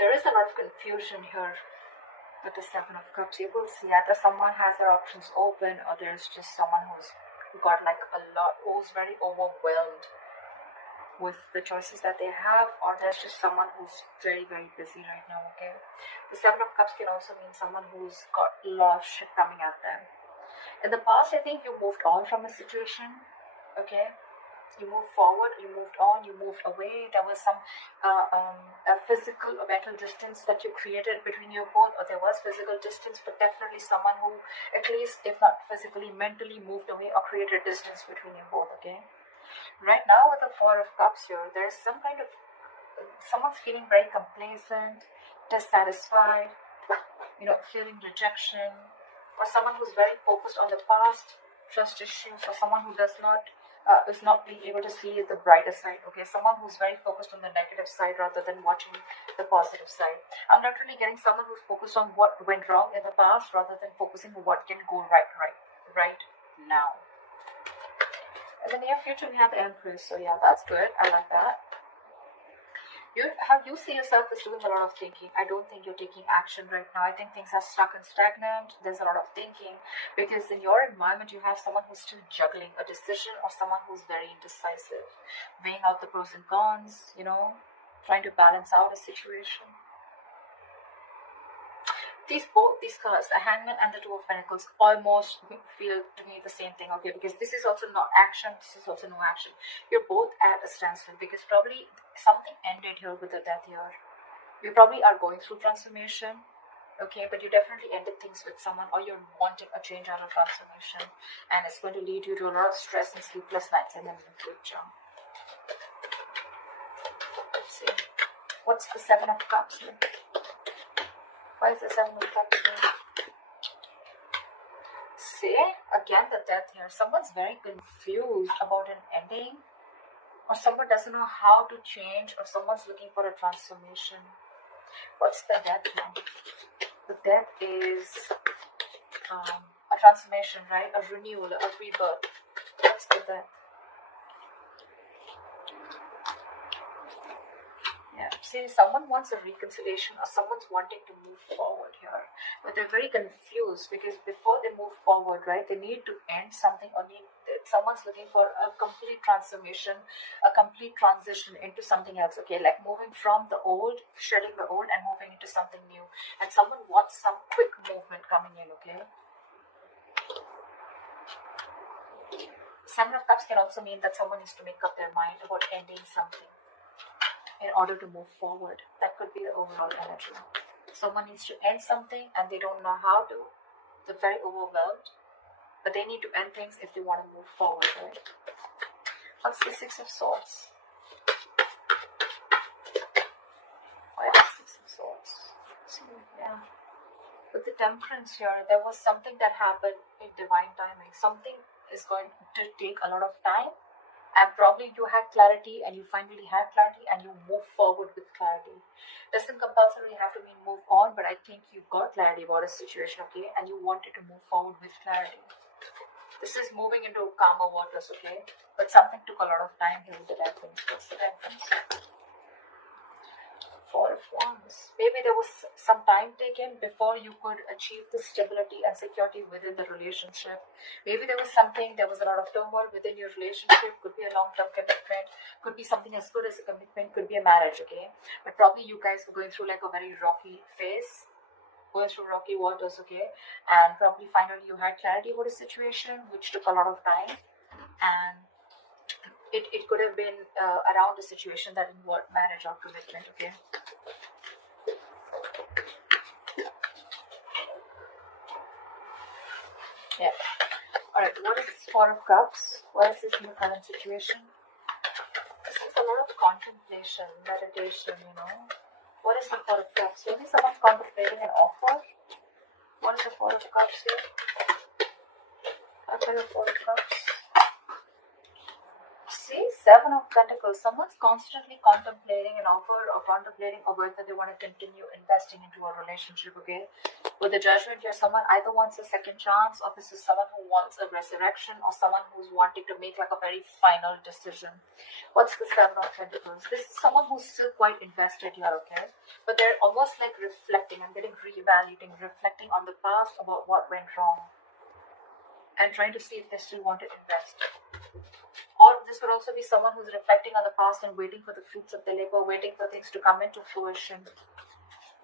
There is a lot of confusion here with the Seven of Cups. You will see either someone has their options open, or there's just someone who's got like a lot, who's very overwhelmed with the choices that they have, or there's just someone who's very, very busy right now, okay? The Seven of Cups can also mean someone who's got a lot of shit coming at them. In the past, I think you moved on from a situation, okay? You moved forward, you moved on, you moved away. There was some a physical or mental distance that you created between you both, or there was physical distance, but definitely someone who, at least if not physically, mentally moved away or created distance between you both, okay? Right now with the Four of Cups here, there's some kind of, someone's feeling very complacent, dissatisfied, feeling rejection, or someone who's very focused on the past, trust issues, or someone who does not, is not being able to see the brighter side, okay? Someone who's very focused on the negative side rather than watching the positive side. I'm not really getting someone who's focused on what went wrong in the past rather than focusing on what can go right now. In the near future, we have the Empress, so yeah, that's good. I like that. You see yourself as doing a lot of thinking. I don't think you're taking action right now. I think things are stuck and stagnant. There's a lot of thinking because in your environment you have someone who's still juggling a decision, or someone who's very indecisive, weighing out the pros and cons, trying to balance out a situation. Both these cards, the Hangman and the Two of Pentacles, almost feel to me the same thing, okay? Because this is also not action, this is also no action. You're both at a standstill because probably something ended here with the Death here. You probably are going through transformation, okay? But you definitely ended things with someone, or you're wanting a change out of transformation, and it's going to lead you to a lot of stress and sleepless nights in the future. Let's see. What's the Seven of Cups here? Why is the Seven of Cups here? See, again the Death here. Someone's very confused about an ending, or someone doesn't know how to change, or someone's looking for a transformation. What's the Death here? The Death is a transformation, right? A renewal, a rebirth. What's the Death? See, someone wants a reconciliation, or someone's wanting to move forward here, but they're very confused because before they move forward, right, they need to end something, or someone's looking for a complete transformation, a complete transition into something else, okay, like moving from the old, shedding the old and moving into something new, and someone wants some quick movement coming in, okay. Seven of Cups can also mean that someone needs to make up their mind about ending something in order to move forward. That could be the overall energy. Someone needs to end something and they don't know how to. They're very overwhelmed, but they need to end things if they want to move forward, right? What's the Six of Swords? Why the Six of Swords? Yeah. With the Temperance here, there was something that happened in divine timing. Something is going to take a lot of time, and probably you had clarity, and you finally had clarity, and you move forward with clarity. Doesn't compulsorily have to mean move on, but I think you got clarity about a situation, okay, and you wanted to move forward with clarity. This is moving into calmer waters, okay, but something took a lot of time here with the Temperance. What's the Temperance? Four of Wands. Maybe there was some time taken before you could achieve the stability and security within the relationship. Maybe there was a lot of turmoil within your relationship. Could be a long-term commitment, could be something as good as a commitment, could be a marriage, okay? But probably you guys were going through like a very rocky phase, going through rocky waters, okay? And probably finally you had clarity about a situation which took a lot of time, and it could have been around a situation that involved marriage or commitment, okay? Yeah. Alright, what is this Four of Cups? What is this in the current situation? This is a lot of contemplation, meditation, What is the Four of Cups? Maybe someone's contemplating an offer. What is the Four of Cups here? After the Four of Cups. See, Seven of Pentacles. Someone's constantly contemplating an offer, or contemplating or whether they want to continue investing into a relationship, okay? With the Judgment here, someone either wants a second chance, or this is someone who wants a resurrection, or someone who's wanting to make like a very final decision. What's the Seven of Pentacles? This is someone who's still quite invested here, okay? But they're almost like reflecting and getting reevaluating, reflecting on the past about what went wrong, and trying to see if they still want to invest. Or this could also be someone who's reflecting on the past and waiting for the fruits of their labor, waiting for things to come into fruition.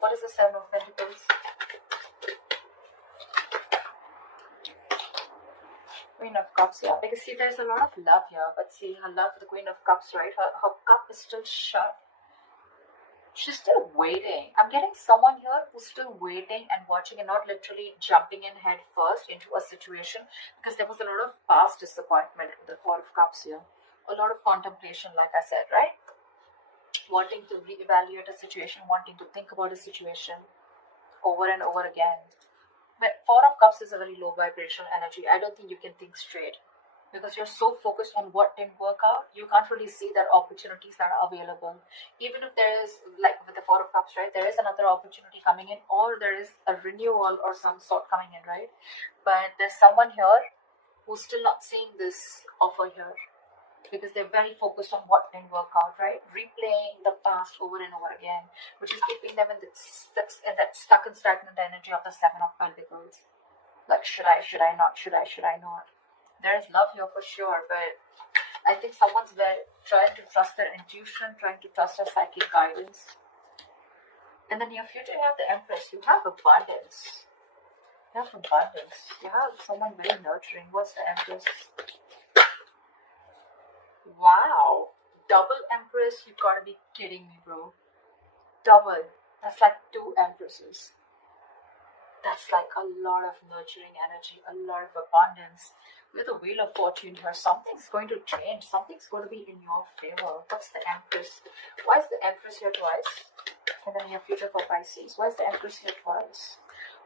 What is the Seven of Pentacles? Queen of Cups, yeah. Because see, there's a lot of love here, but see, her love for the Queen of Cups, right? Her cup is still shut. She's still waiting. I'm getting someone here who's still waiting and watching and not literally jumping in head first into a situation, because there was a lot of past disappointment with the Four of Cups here. A lot of contemplation, like I said, right? Wanting to reevaluate a situation, wanting to think about a situation over and over again. But Four of Cups is a very low vibrational energy. I don't think you can think straight, because you're so focused on what didn't work out, you can't really see that opportunities that are available. Even if there is, like with the Four of Cups, right, there is another opportunity coming in, or there is a renewal or some sort coming in, right? But there's someone here who's still not seeing this offer here, because they're very focused on what didn't work out, right? Replaying the past over and over again, which is keeping them in that stuck and stagnant energy of the Seven of Pentacles. Like, should I not? Should I not? There is love here for sure, but I think someone's trying to trust their intuition, trying to trust their psychic guidance. In the near future, you have the Empress. You have abundance. You have abundance. You have someone very nurturing. What's the Empress? Wow. Double Empress? You gotta be kidding me, bro. Double. That's like two Empresses. That's like a lot of nurturing energy, a lot of abundance. With the Wheel of Fortune here, something's going to change. Something's going to be in your favor. What's the Empress? Why is the Empress here twice? In the near future for Pisces. Why is the Empress here twice?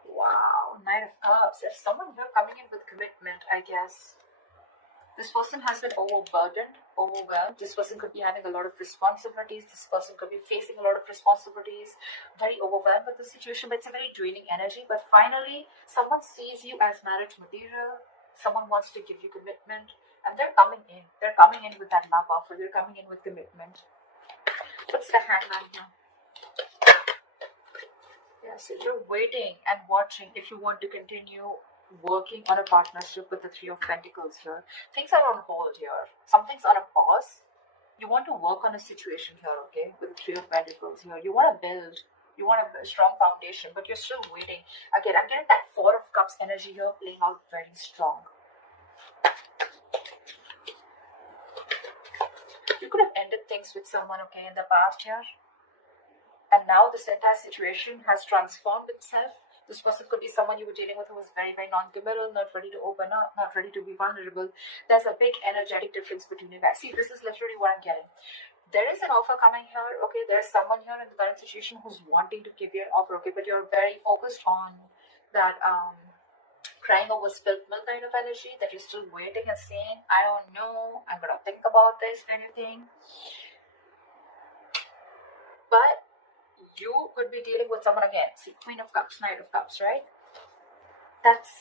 Wow. Knight of Cups. There's someone here coming in with commitment, I guess. This person has been overburdened, overwhelmed. This person could be having a lot of responsibilities. This person could be facing a lot of responsibilities. Very overwhelmed with the situation, but it's a very draining energy. But finally, someone sees you as marriage material. Someone wants to give you commitment. And they're coming in. They're coming in with that love offer. They're coming in with commitment. What's the Hangman here? Yeah, so you're waiting and watching if you want to continue working on a partnership with the Three of Pentacles here. Things are on hold here. Something's on a pause. You want to work on a situation here, okay, with the Three of Pentacles here. You want to build. You want a strong foundation, but you're still waiting. Again, I'm getting that Four of Cups energy here playing out very strong. You could have ended things with someone, okay, in the past here. And now this entire situation has transformed itself. This person could be someone you were dealing with who was very, very non-committal, not ready to open up, not ready to be vulnerable. There's a big energetic difference between you guys. See, this is literally what I'm getting. There is an offer coming here, okay? There's someone here in the current situation who's wanting to give you an offer, okay? But you're very focused on that crying over spilled milk kind of energy, that you're still waiting and saying, I don't know, I'm going to think about this kind of thing. But you could be dealing with someone again. See, Queen of Cups, Knight of Cups, right? That's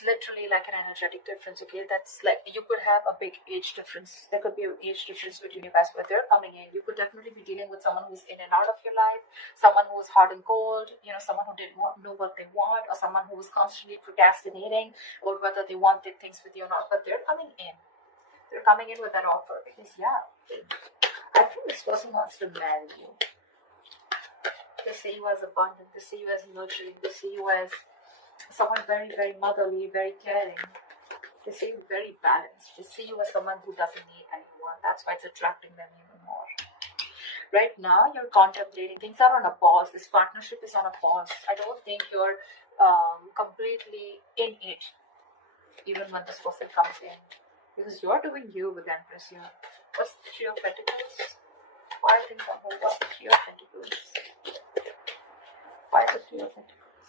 literally like an energetic difference, okay? That's like, you could have a big age difference. There could be an age difference between you guys, but they're coming in. You could definitely be dealing with someone who's in and out of your life, someone who's hot and cold, you know, someone who didn't know what they want, or someone who was constantly procrastinating about whether they wanted things with you or not. But they're coming in. They're coming in with that offer because, yeah, I think this person wants to marry you. They see you as abundant. They see you as nurturing. They see you as someone very, very motherly, very caring. They see you very balanced. They see you as someone who doesn't need anyone. That's why it's attracting them even more. Right now, you're contemplating. Things are on a pause. This partnership is on a pause. I don't think you're completely in it, even when this person comes in. Because you're doing you with Empress here. What's the Three of Pentacles? Why things on hold? What's the Three of Pentacles? Why the Three of Pentacles?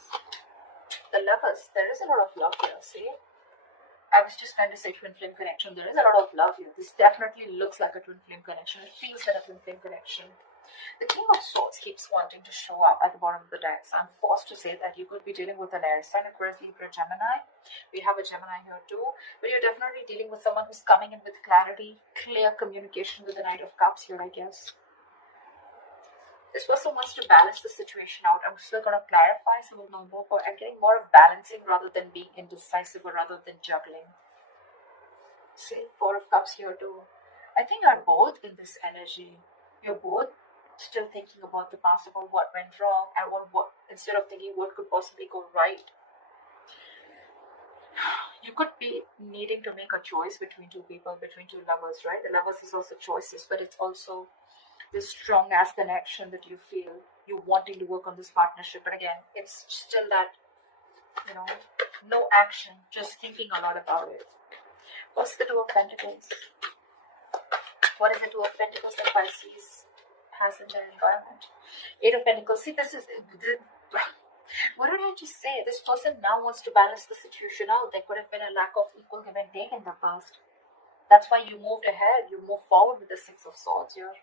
The Lovers. There is a lot of love here, see? I was just trying to say twin flame connection. There is a lot of love here. This definitely looks like a twin flame connection. It feels like a twin flame connection. The King of Swords keeps wanting to show up at the bottom of the deck. So I'm forced to say that you could be dealing with an Aries sign, Aquarius, Libra, Gemini. We have a Gemini here too. But you're definitely dealing with someone who's coming in with clarity, clear communication with the Knight of Cups here, I guess. This person wants to balance the situation out. I'm still going to clarify, so we'll know more. But I'm getting more of balancing rather than being indecisive or rather than juggling. See, Four of Cups here too. I think you're both in this energy. You're both still thinking about the past, about what went wrong, and what instead of thinking what could possibly go right. You could be needing to make a choice between two people, between two lovers, right? The lovers is also choices, but it's also this strong ass connection that you feel, you wanting to work on this partnership. But again, it's still that, no action, just thinking a lot about it. What's the Two of Pentacles? What is the Two of Pentacles that Pisces has in their environment? Eight of Pentacles. See, this is what did I just say? This person now wants to balance the situation out. There could have been a lack of equal give and take in the past. That's why you moved ahead. You moved forward with the Six of Swords here.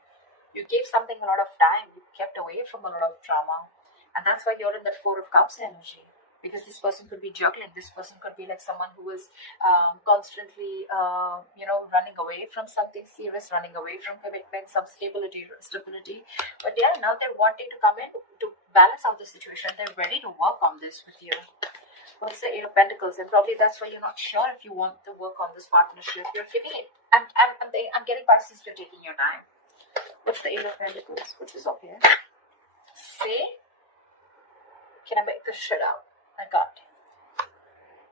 You gave something a lot of time. You kept away from a lot of drama. And that's why you're in that Four of Cups energy. Because this person could be juggling. This person could be like someone who is constantly, running away from something serious, running away from commitment, some stability. But yeah, now they're wanting to come in to balance out the situation. They're ready to work on this with you. What's the Eight of Pentacles? And probably that's why you're not sure if you want to work on this partnership. You're giving it. I'm getting Pisces, you're taking your time. What's the Eight of Pentacles? Which is okay. See? Can I make this shit out? I got it.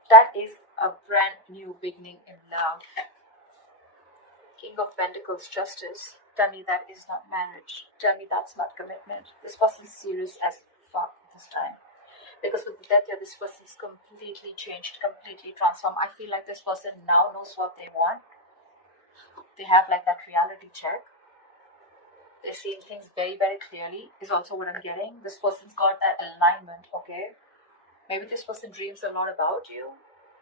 That is a brand new beginning in love. King of Pentacles, Justice. Tell me that is not marriage. Tell me that's not commitment. This person's serious as fuck this time. Because with the death here, this person's completely changed, completely transformed. I feel like this person now knows what they want. They have like that reality check. They're seeing things very, very clearly is also what I'm getting. This person's got that alignment, okay? Maybe this person dreams a lot about you.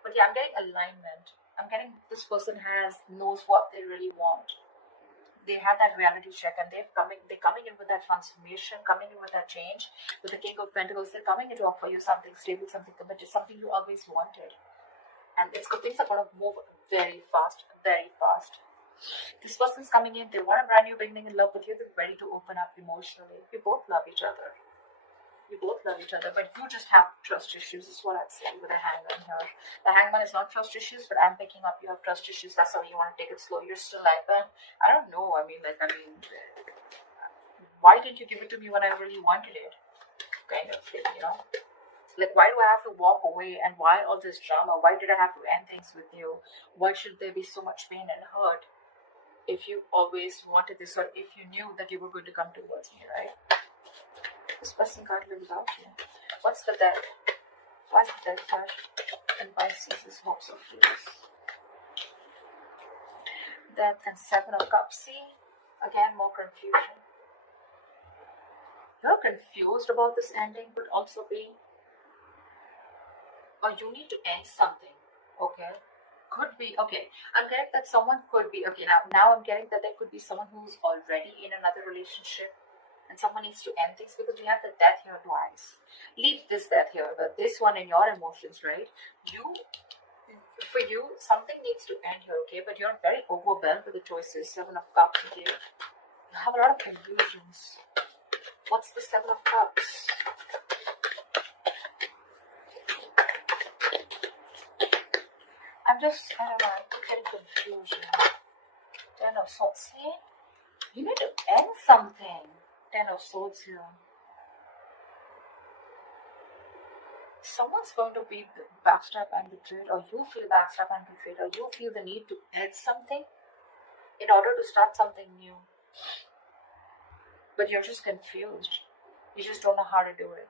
But yeah, I'm getting alignment. I'm getting this person knows what they really want. They have that reality check and they're coming in with that transformation, coming in with that change. With the King of Pentacles, they're coming in to offer you something stable, something committed, something you always wanted. And things are going to move very fast, very fast. This person's coming in, they want a brand new beginning in love with you, they're ready to open up emotionally. You both love each other. But you just have trust issues, is what I'd say with the Hangman here. The Hangman is not trust issues, but I'm picking up you have trust issues. That's why you want to take it slow. You're still like, I don't know. Why didn't you give it to me when I really wanted it? Kind of thing, Like, why do I have to walk away and why all this drama? Why did I have to end things with you? Why should there be so much pain and hurt if you always wanted this, or if you knew that you were going to come towards me, right? This person can't live without you. What's the death? Why's the death card? And Pisces is hopes of peace. Death and Seven of Cups. See? Again, more confusion. You're confused about this ending, but also being, or you need to end something, okay? Could be, okay, I'm getting that someone could be, okay, now I'm getting that there could be someone who's already in another relationship and someone needs to end things because we have the death here twice. Leave this death here, but this one in your emotions, right? For you, something needs to end here, okay? But you're very overwhelmed with the choices. Seven of Cups here. You have a lot of confusions. What's the Seven of Cups? I'm getting confusion. Ten of Swords here. You need to end something. Ten of Swords here. Someone's going to be backstabbed and betrayed, or you feel backstabbed and betrayed, or you feel the need to end something in order to start something new. But you're just confused. You just don't know how to do it.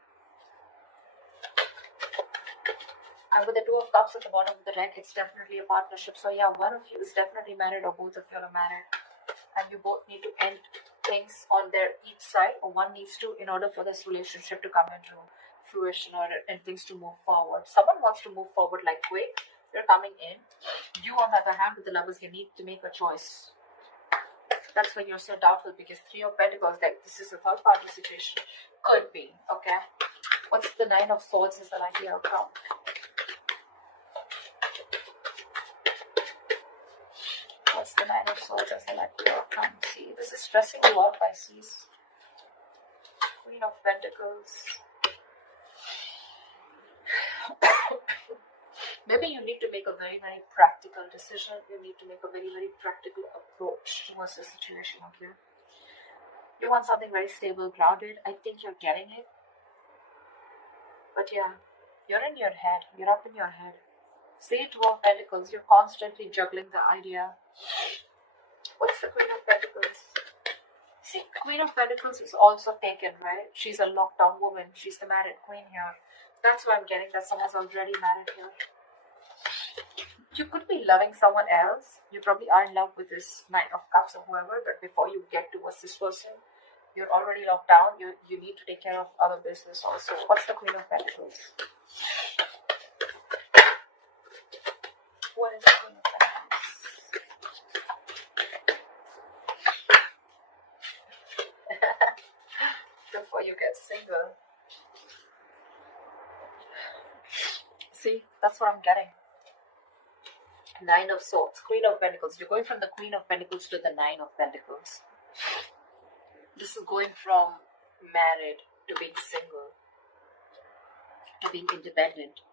And with the Two of Cups at the bottom of the deck, it's definitely a partnership. So yeah, one of you is definitely married, or both of you are married. And you both need to end things on their each side, or one needs to, in order for this relationship to come into fruition and things to move forward. Someone wants to move forward like quick. They're coming in. You, on the other hand, with the Lovers, you need to make a choice. That's why you're so doubtful, because Three of Pentacles, like this is a third party situation. Could be, okay? What's the Nine of Swords as the likely outcome? What's the Nine of Swords as the likely outcome? See, this is stressing you out, Pisces. Queen of Pentacles. Maybe you need to make a very, very practical decision. You need to make a very, very practical approach towards the situation, okay? You want something very stable, grounded. I think you're getting it. But yeah, you're in your head. You're up in your head. See, Two of Pentacles. You're constantly juggling the idea. What's the Queen of Pentacles? See, Queen of Pentacles is also taken, right? She's a lockdown woman. She's the married queen here. That's why I'm getting that someone's already married here. You could be loving someone else. You probably are in love with this Knight of Cups or whoever, but before you get towards this person, you're already locked down. You need to take care of other business also. What's the Queen of Pentacles? What is the Queen of Pentacles? Before you get single. See, that's what I'm getting. Nine of Swords, Queen of Pentacles. You're going from the Queen of Pentacles to the Nine of Pentacles. This is going from married to being single, to being independent.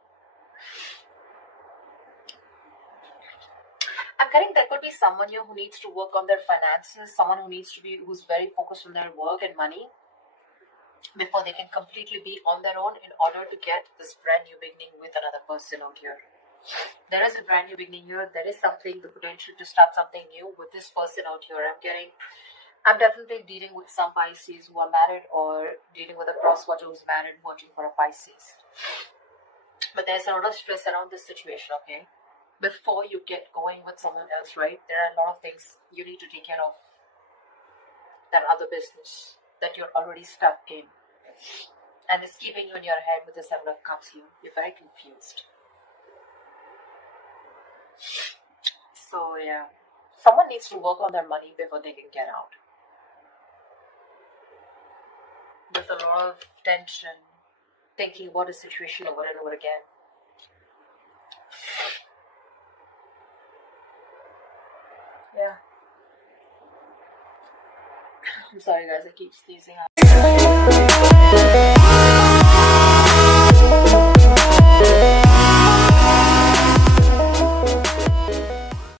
I'm getting there could be someone here who needs to work on their finances, someone who's very focused on their work and money before they can completely be on their own in order to get this brand new beginning with another person out here. There is a brand new beginning here. There is something, the potential to start something new with this person out here. I'm definitely dealing with some Pisces who are married, or dealing with a crosswatcher who's married working for a Pisces. But there's a lot of stress around this situation, okay? Before you get going with someone else, right? There are a lot of things you need to take care of. That other business that you're already stuck in. And it's keeping you in your head with the Seven of Cups here. You're very confused. So yeah, someone needs to work on their money before they can get out. There's a lot of tension, thinking about a situation over and over again. Yeah. I'm sorry guys, I keep sneezing out.